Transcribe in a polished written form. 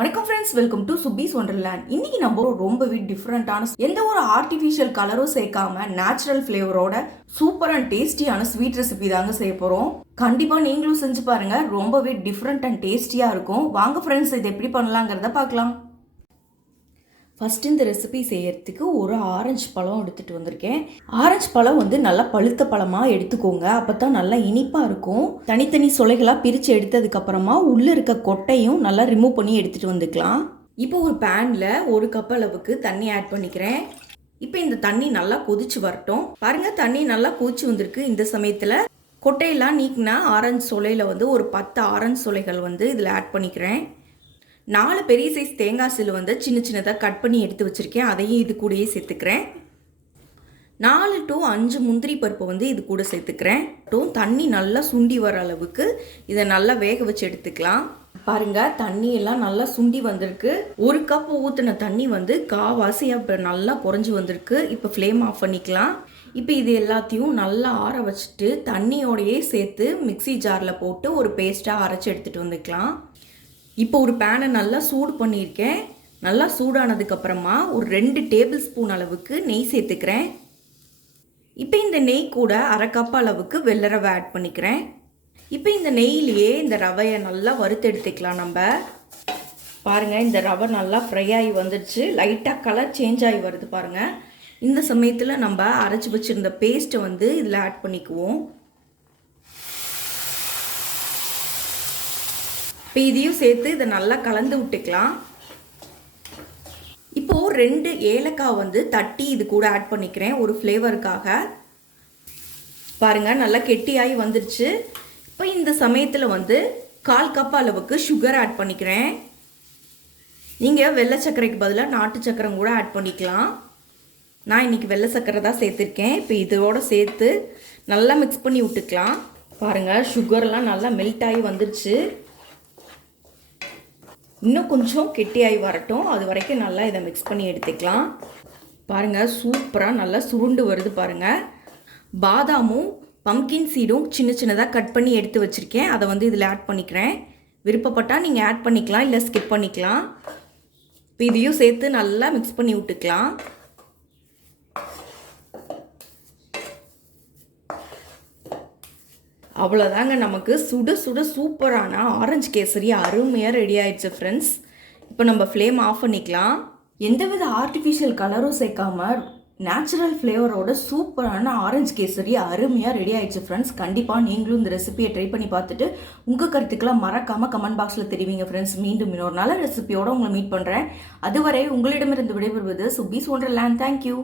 வணக்கம் friends, welcome to சுப்பீஸ் wonderland. இன்னைக்கு நம்ம ரொம்பவே டிஃப்ரெண்டான எந்த ஒரு ஆர்டிஃபிஷியல் கலரும் சேர்க்காம நேச்சுரல் ஃப்ளேவரோட சூப்பர் அண்ட் டேஸ்டியான ஸ்வீட் ரெசிபி தாங்க செய்ய போறோம். கண்டிப்பா நீங்களும் செஞ்சு பாருங்க, ரொம்பவே டிஃப்ரெண்ட் அண்ட் டேஸ்டியா இருக்கும். வாங்க ஃப்ரெண்ட்ஸ், இது எப்படி பண்ணலாங்கிறத பார்க்கலாம். ஃபஸ்ட்டு இந்த ரெசிபி செய்யறதுக்கு ஒரு ஆரஞ்சு பழம் எடுத்துகிட்டு வந்திருக்கேன். ஆரஞ்சு பழம் நல்லா பழுத்த பழமாக எடுத்துக்கோங்க, அப்போ தான் நல்லா இனிப்பாக இருக்கும். தனித்தனி சொலைகளாக பிரித்து எடுத்ததுக்கப்புறமா உள்ளே இருக்க கொட்டையும் நல்லா ரிமூவ் பண்ணி எடுத்துகிட்டு வந்துக்கலாம். இப்போ ஒரு பேனில் 1 கப் அளவுக்கு தண்ணி ஆட் பண்ணிக்கிறேன். இப்போ இந்த தண்ணி நல்லா கொதிச்சு வரட்டும். பாருங்கள், தண்ணி நல்லா கொதிச்சு வந்திருக்கு. இந்த சமயத்தில் கொட்டையெல்லாம் நீக்கினா ஆரஞ்சு சொலையில் ஒரு 10 ஆரஞ்சு சொலைகள் இதில் ஆட் பண்ணிக்கிறேன். 4 பெரிய சைஸ் தேங்காய் சில்லு சின்ன சின்னதாக கட் பண்ணி எடுத்து வச்சுருக்கேன், அதையும் இது கூடயே சேர்த்துக்கிறேன். 4 to 5 முந்திரி பருப்பு இது கூட சேர்த்துக்கிறேன். தண்ணி நல்லா சுண்டி வர அளவுக்கு இதை நல்லா வேக வச்சு எடுத்துக்கலாம். பாருங்க, தண்ணி எல்லாம் நல்லா சுண்டி வந்திருக்கு. 1 கப் ஊற்றின தண்ணி காவாசியாக நல்லா குறைஞ்சி வந்திருக்கு. இப்போ ஃப்ளேம் ஆஃப் பண்ணிக்கலாம். இப்போ இது எல்லாத்தையும் நல்லா ஆற வச்சுட்டு தண்ணியோடையே சேர்த்து மிக்சி ஜாரில் போட்டு ஒரு பேஸ்ட்டாக அரைச்சி எடுத்துகிட்டு வந்துக்கலாம். இப்போ ஒரு பேனை நல்லா சூடு பண்ணியிருக்கேன். நல்லா சூடானதுக்கப்புறமா ஒரு 2 டேபிள் ஸ்பூன் அளவுக்கு நெய் சேர்த்துக்கிறேன். இப்போ இந்த நெய் கூட 1/2 கப் அளவுக்கு வெள்ளை ரவை ஆட் பண்ணிக்கிறேன். இப்போ இந்த நெய்யிலேயே இந்த ரவையை நல்லா வறுத்து எடுத்துக்கலாம். நம்ம பாருங்கள், இந்த ரவை நல்லா ஃப்ரை ஆகி வந்துடுச்சு. லைட்டாக கலர் சேஞ்ச் ஆகி வருது பாருங்கள். இந்த சமயத்தில் நம்ம அரைச்சி வச்சுருந்த பேஸ்ட்டை இதில் ஆட் பண்ணிக்குவோம். இப்போ இதையும் சேர்த்து இதை நல்லா கலந்து விட்டுக்கலாம். இப்போது 2 ஏலக்காய் தட்டி இது கூட ஆட் பண்ணிக்கிறேன் ஒரு ஃப்ளேவருக்காக. பாருங்கள், நல்லா கெட்டியாகி வந்துடுச்சு. இப்போ இந்த சமயத்தில் 1/4 கப் அளவுக்கு சுகர் ஆட் பண்ணிக்கிறேன். நீங்கள் வெள்ளை சர்க்கரைக்கு பதிலாக நாட்டு சர்க்கரை கூட ஆட் பண்ணிக்கலாம். நான் இன்றைக்கி வெள்ளை சர்க்கரை தான் சேர்த்துருக்கேன். இப்போ இதோடு சேர்த்து நல்லா மிக்ஸ் பண்ணி விட்டுக்கலாம். பாருங்கள், சுகர்லாம் நல்லா மெல்ட் ஆகி வந்துடுச்சு. இன்னும் கொஞ்சம் கெட்டியாகி வரட்டும், அது வரைக்கும் நல்லா இதை மிக்ஸ் பண்ணி எடுத்துக்கலாம். பாருங்கள், சூப்பராக நல்லா சுருண்டு வருது பாருங்கள். பாதாமும் பம்கின் சீடும் சின்ன சின்னதாக கட் பண்ணி எடுத்து வச்சுருக்கேன், அதை இதில் ஆட் பண்ணிக்கிறேன். விருப்பப்பட்டால் நீங்கள் ஆட் பண்ணிக்கலாம், இல்லை ஸ்கிப் பண்ணிக்கலாம். இப்போ இதையும் சேர்த்து நல்லா மிக்ஸ் பண்ணி விட்டுக்கலாம். அவ்வளோதாங்க, நமக்கு சுட சுட சூப்பரான ஆரஞ்சு கேசரி அருமையாக ரெடி ஆயிடுச்சு ஃப்ரெண்ட்ஸ். இப்போ நம்ம ஃப்ளேம் ஆஃப் பண்ணிக்கலாம். எந்தவித ஆர்டிஃபிஷியல் கலரும் சேர்க்காம நேச்சுரல் ஃப்ளேவரோட சூப்பரான ஆரஞ்சு கேசரி அருமையாக ரெடி ஆயிடுச்சு ஃப்ரெண்ட்ஸ். கண்டிப்பாக நீங்களும் இந்த ரெசிபியை ட்ரை பண்ணி பார்த்துட்டு உங்கள் கருத்துக்கெல்லாம் மறக்காமல் கமெண்ட் பாக்ஸில் தெரிவிங்க ஃப்ரெண்ட்ஸ். மீண்டும் இன்னொரு நல்ல ரெசிபியோடு உங்களை மீட் பண்ணுறேன். அதுவரை உங்களிடமிருந்து விடைபெறுவது சுப்பீஸ் ஒண்டர்லேண்ட். தேங்க்யூ.